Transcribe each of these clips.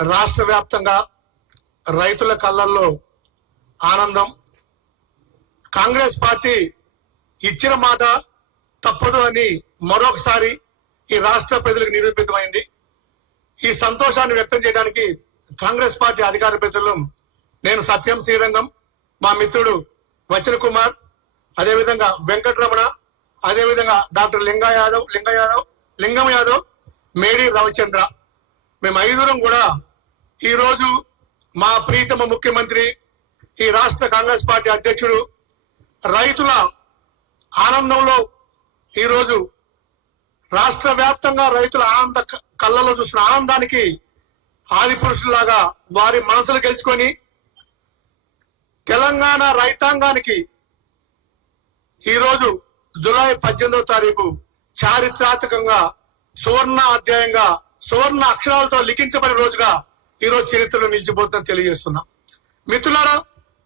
రాష్ట్ర వ్యాప్తంగా రైతుల కళ్ళల్లో ఆనందం. కాంగ్రెస్ పార్టీ ఇచ్చిన మాట తప్పదు అని మరొకసారి ఈ రాష్ట్ర ప్రజలకు నిరూపితమైంది. ఈ సంతోషాన్ని వ్యక్తం చేయడానికి కాంగ్రెస్ పార్టీ అధికార ప్రతినిధులు నేను సత్యం శ్రీరంగం, మా మిత్రుడు వచన కుమార్, అదేవిధంగా వెంకటరమణ, అదేవిధంగా డాక్టర్ లింగం యాదవ్, మేరీ రవిచంద్ర, మేము ఐదుగురం కూడా ఈరోజు మా ప్రీతమ ముఖ్యమంత్రి, ఈ రాష్ట్ర కాంగ్రెస్ పార్టీ అధ్యక్షుడు రైతుల ఆనందంలో ఈరోజు రాష్ట్ర వ్యాప్తంగా రైతుల కళ్ళలో చూస్తున్న ఆనందానికి ఆది పురుషులాగా వారి మనసులు గెలుచుకొని తెలంగాణ రైతాంగానికి ఈరోజు జూలై 18వ తారీఖు చారిత్రాత్మకంగా సువర్ణ అధ్యాయంగా సువర్ణ అక్షరాలతో లిఖించబడిన రోజుగా ఈరోజు చరిత్రలో నిలిచిపోతుందని తెలియజేస్తున్నాం. మిత్రులారా,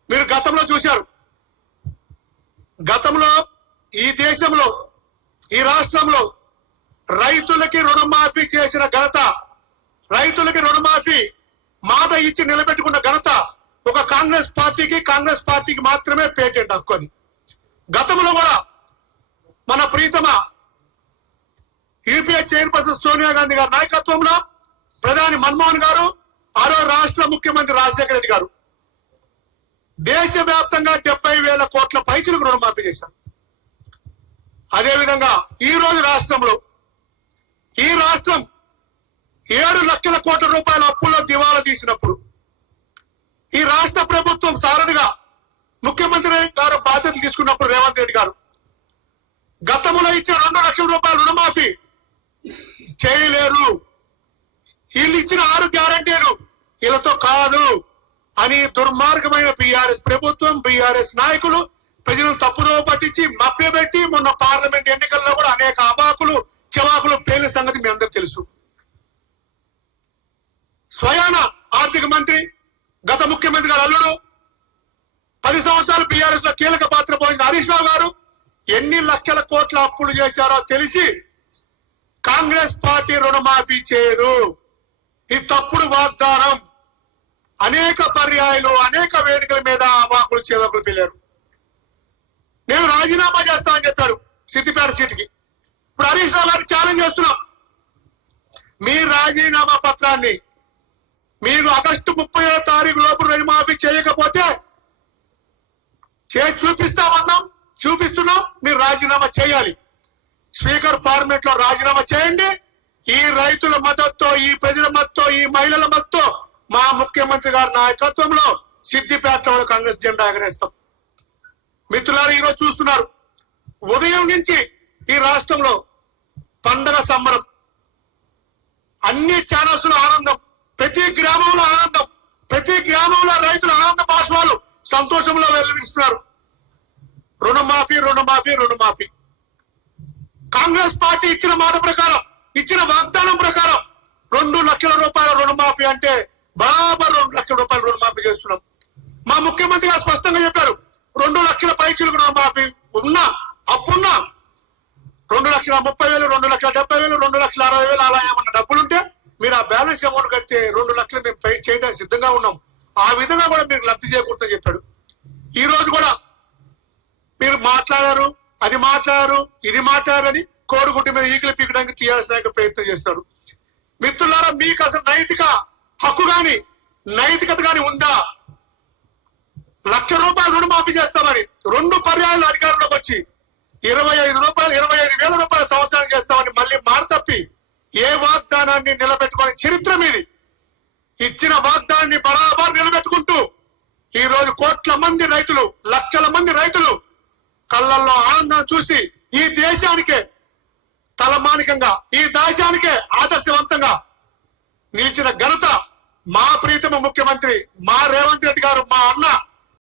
మీరు గతంలో చూశారు, గతంలో ఈ దేశంలో ఈ రాష్ట్రంలో రైతులకి రుణమాఫీ చేసిన ఘనత, రైతులకి రుణమాఫీ మాట ఇచ్చి నిలబెట్టుకున్న ఘనత ఒక కాంగ్రెస్ పార్టీకి మాత్రమే పేటెంట్ హక్కు అని. గతంలో కూడా మన ప్రీతమ యూపీఏ చైర్పర్సన్ సోనియా గాంధీ గారి నాయకత్వంలో ప్రధాని మన్మోహన్ గారు, ఆరో రాష్ట్ర ముఖ్యమంత్రి రాజశేఖర రెడ్డి గారు దేశవ్యాప్తంగా 70,000 కోట్ల పైసలకు రుణమాఫీ చేశారు. అదేవిధంగా ఈ రోజు రాష్ట్రంలో ఈ రాష్ట్రం 7 లక్షల కోట్ల రూపాయల అప్పుల్లో దివాలా తీసినప్పుడు ఈ రాష్ట్ర ప్రభుత్వం సారథిగా ముఖ్యమంత్రి గారు బాధ్యతలు తీసుకున్నప్పుడు రేవంత్ రెడ్డి గారు గతంలో ఇచ్చిన 2 లక్షల రూపాయల రుణమాఫీ చేయలేరు, వీళ్ళు ఇచ్చిన 6 గ్యారంటీలు వీళ్ళతో కాదు అని దుర్మార్గమైన బీఆర్ఎస్ ప్రభుత్వం, బీఆర్ఎస్ నాయకులు ప్రజలను తప్పుదో పట్టించి మభ్యపెట్టి మొన్న పార్లమెంట్ ఎన్నికల్లో కూడా అనేక అబాకులు చెవాకులు పేలిన సంగతి మీ అందరికి తెలుసు. స్వయాన ఆర్థిక మంత్రి గత ముఖ్యమంత్రి గారు అల్లుడు 10 సంవత్సరాలు బీఆర్ఎస్ లో కీలక పాత్ర పోయిన హరీష్ రావు గారు ఎన్ని లక్షల కోట్ల అప్పులు చేశారో తెలిసి కాంగ్రెస్ పార్టీ రుణమాఫీ చేయదు, ఇది తప్పుడు వాగ్దానం, అనేక పర్యాయాలు అనేక వేదికల మీద అవాకులు చెవాకులు పెళ్లారు. నేను రాజీనామా చేస్తానని చెప్పారు సిద్దిపేట సీటుకి. ఇప్పుడు హరీష్ రావు గారికి ఛాలెంజ్ చేస్తున్నాం, మీ రాజీనామా పత్రాన్ని మీరు ఆగస్టు 30వ తారీఖు లోపు రుణమాఫీ చేయకపోతే చూపిస్తున్నాం, మీరు రాజీనామా చేయాలి. స్పీకర్ ఫార్మేట్ లో రాజీనామా చేయండి. ఈ రైతుల మద్దతుతో, ఈ ప్రజల మద్దతుతో, ఈ మహిళల మద్దతుతో మా ముఖ్యమంత్రి గారి నాయకత్వంలో సిద్దిపేటలో కాంగ్రెస్ జెండా ఎగరేస్తాం. మిత్రులారా, ఈరోజు చూస్తున్నారు, ఉదయం నుంచి ఈ రాష్ట్రంలో పండగ సంబరం, అన్ని ఛానల్స్ లో ఆనందం, ప్రతి గ్రామంలో ఆనందం, ప్రతి గ్రామంలో రైతుల ఆనంద భాష్పాలు సంతోషంలో వెల్లడిస్తున్నారు. రుణమాఫీ కాంగ్రెస్ పార్టీ ఇచ్చిన మాట ప్రకారం, ఇచ్చిన వాగ్దానం ప్రకారం 2 లక్షల రూపాయల రుణమాఫీ అంటే బరాబర్ 2 లక్షల రూపాయల రుణమాఫీ చేస్తున్నాం. మా ముఖ్యమంత్రి గారు స్పష్టంగా చెప్పారు, 2 లక్షల పైచీలకు రుణమాఫీ అప్పున్నా 2,30,000, 2,70,000, 2,60,000 అలా ఏమన్నా డబ్బులుంటే మీరు ఆ బ్యాలెన్స్ అమౌంట్ కడితే 2 లక్షలు మేము పై చేయడానికి సిద్ధంగా ఉన్నాం. ఆ విధంగా కూడా మీరు లబ్ధి చేకూరుతుందని చెప్పాడు. ఈ రోజు కూడా మీరు మాట్లాడారు, అది మాట్లాడారు, ఇది మాట్లాడారని కోడిగుడ్డి మీద ఈకలు పీకడానికి టీఆర్ఎస్ నాయకులు ప్రయత్నం చేస్తున్నారు. మిత్రులారా, మీకు అసలు నైతిక హక్కు గాని నైతికత గాని ఉందా? 1 లక్ష రూపాయలు రుణమాఫీ చేస్తామని 2 పర్యాయాలు అధికారంలోకి వచ్చి 25,000 రూపాయల సంవత్సరానికి చేస్తామని మళ్ళీ మాట తప్పి ఏ వాగ్దానాన్ని నిలబెట్టుకుని చరిత్ర మీది ఇచ్చిన వాగ్దానాన్ని బరాబర్ నిలబెట్టుకుంటూ ఈ రోజు కోట్ల మంది రైతులు, లక్షల మంది రైతులు కళ్ళల్లో ఆనందాన్ని చూసి ఈ దేశానికే తలమానికంగా, ఈ దేశానికే ఆదర్శవంతంగా నిలిచిన ఘనత మా ప్రీతమ ముఖ్యమంత్రి, మా రేవంత్ రెడ్డి గారు, మా అన్న